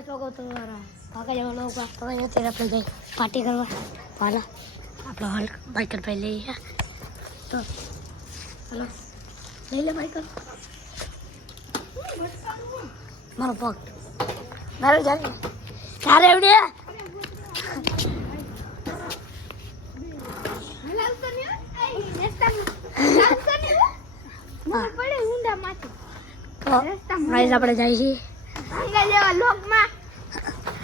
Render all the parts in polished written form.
ચોકો તો કાકા જેવા લોકો હવે અત્યારે આપણે જઈ પાર્ટી કરવા હાલો આપણો હલ બાઇકર ભાઈ લઈએ તો હાલો લઈ લે બાઇકર મારો પગ મારો જાને તારે એવડે ગાઈસ આપણે જઈએ છીએ અંગા જેવા લોકમાં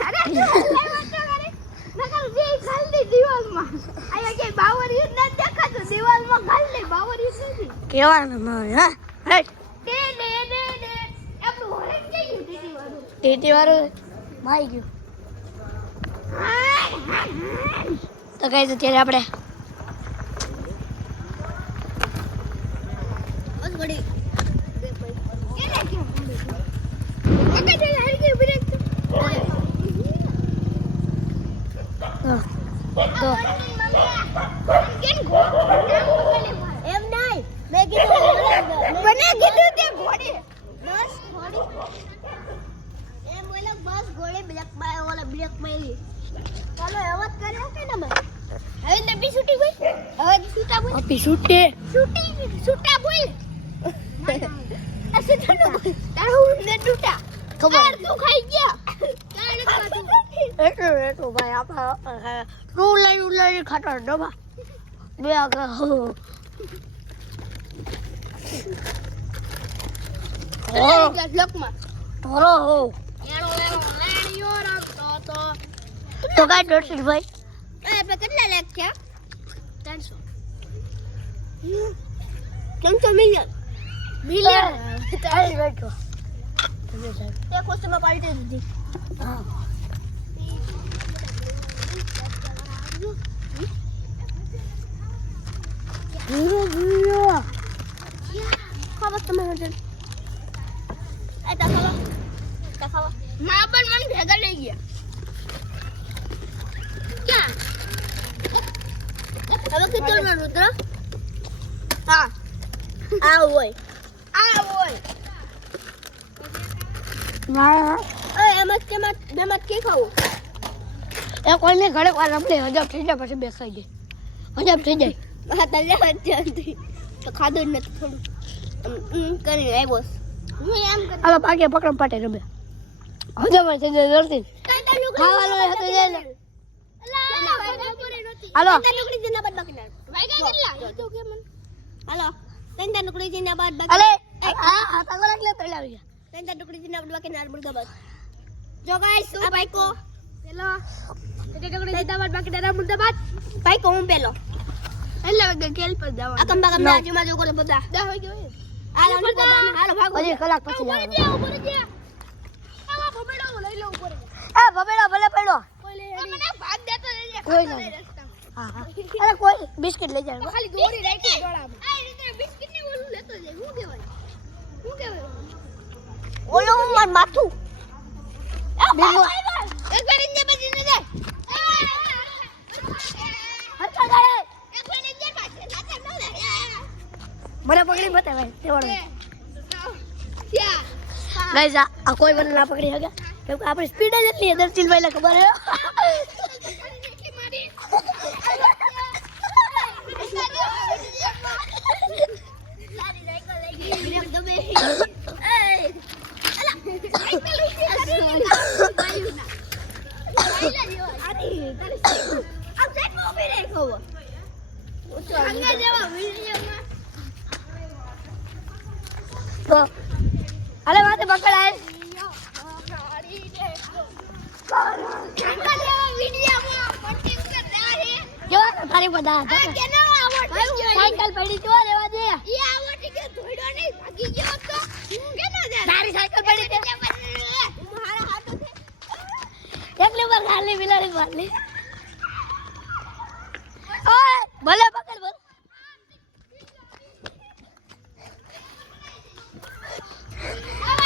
અરે નકર જે ખાલી દીવાલમાં આયા કે બાવરિયું ન દેખાતો દીવાલમાં ખાલી બાવરિયું નથી કેવાનું હા હેટ દે આપણું હોરે કેયું દીવાળું ટીટી વાળું માઈ ગયું તો ગાઈસ અત્યારે આપણે બસ ગડી એને કેમ ઓકે તે હારી કે બ્રેક તો કેન ગો એમ નહીં મેં કીધું મને કીધું તે ઘોડી બસ ઘોડી એમ બોલે બસ ઘોડી બ્લેક બાય ઓલા બ્લેક મારી ચાલો એવત કર્યો કે ને ભાઈ હવે ને બી છૂટી ગઈ હવે છૂટા બોલ આપી છૂટે છૂટા બોલ આ છૂટા તારું ને છૂટા ખબર તું ખાઈ ગયા એટલું ભાઈ આપણે લઈ ખાટર ડબ્બા બે આગળ બ્લોકમાં ધોરો હો એનો લેણિયો રમતો તો તો કાંઈ દોઢસો ભાઈ આપણે કેટલા લેખ થયા 300 મિલિયન તારી બેઠો તે કોસ્ટમાં પાલટી દીધી હા ધીરે ખબર તમે હજર આ તાખાવા માં પણ મને ભેગા લઈ ગયા ક્યાં હવે કેટલું રુદ્ર હા આ હોય ના એમાં તેમાં બેમાં કે ખાવું એ કોઈને ઘરે વાર રમલે હજાબ થઈ જાય પછી બેસાઈ જાય હજાબ થઈ જાય હા તને જલ્દી તો ખાધું જ નથી થોડું કરી આવ્યો હું એમ કરી હાલો પાકે પકડમ પાટે રમે હજાબ થઈ જાય દર્દી ખાવાનું હોય તો જઈ લે હાલો નુકડી જીના બાદ બાકી વાઈગા કેટલા તો કે મન હાલો તંતા નુકડી જીના બાદ બાકી અલે આ તાગો લાગલે તો લાવી ગયા તંતા નુકડી જીના બાદ બાકી નાર મુર્દાબાદ જો ગાઈસ આ ભાઈકો પેલો તંતા નુકડી જીના બાદ બાકી નાર મુર્દાબાદ ભાઈકો હું પેલો એટલે વગે ખેલ પર દાવા આ કંબા કંબા આજુબાજુ કરે બધા દા હોય ગયો હાલો હાલો ભાગો હજી કલાક પછી લાવો ઉપર ગયા આવા ભમેડો લઈ લો ઉપર એ ભમેડો ભલે પડ્યો કોઈ લે મને ભાગ દેતો જજે કોઈ નહીં. હા હા અરે કોઈ બિસ્કિટ લઈ જાય ખાલી દોરી રાખી ગળામાં આ રીતે બિસ્કિટ ને ઓલું લેતો જાય હું કહેવાય ઓલું માર માથું બિંગો એક વાર ઇન્જે બજી ન જાય હરકા ગાય એક વાર ઇન્જે બજી નાચે ન લે મને પકડી મતે ભાઈ તેવડો ક્યાં ગાઈસ આ કોઈ મને ના પકડી શકે કેમ કે આપણી સ્પીડ જ એટલી છે દર્શનભાઈ ને ખબર હે તો અરે માથે પકડાય જો તારી બધા સાયકલ પડી જો રેવા દે તારી સાયકલ પડી છે એકલી વાર ખાલી બિલાડી મારલી ઓય ભલે પકડ બોલ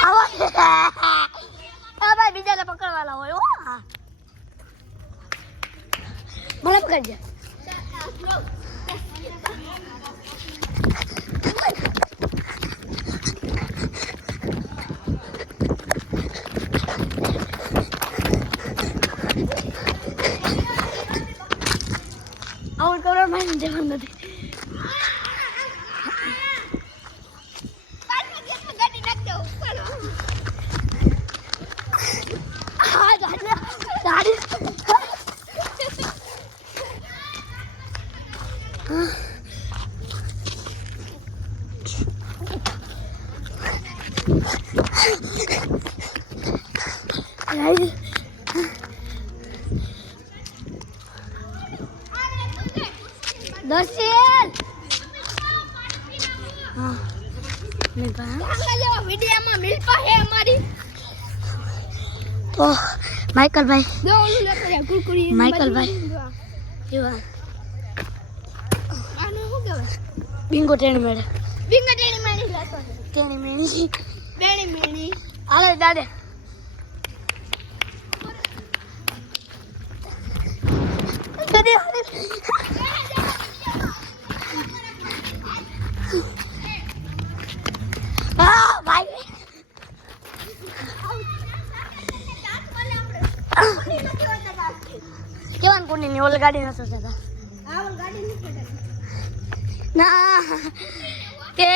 આવો આ ભાઈ બીજાને પકડવાના હોય હો હા મને પકડજે જવાનું નથી. ગાડી નાખજો હા ગાડી દર્શન હા મેં જેવા વિડીયોમાં મિલપા હે અમારી તો માઇકલભાઈ જો ઓલું લેતો રે કુરકુરી માઇકલભાઈ એવા આનું શું કહેવાય બિંગો ટેણી મેળે બિંગા ટેણી મારી લેતો છે ટેણી મેળી બેણી મેણી હાલે દાદે હા ભાઈ કેવાન કોની ની ઓલી ગાડી નતો જતા ગાડી ના તે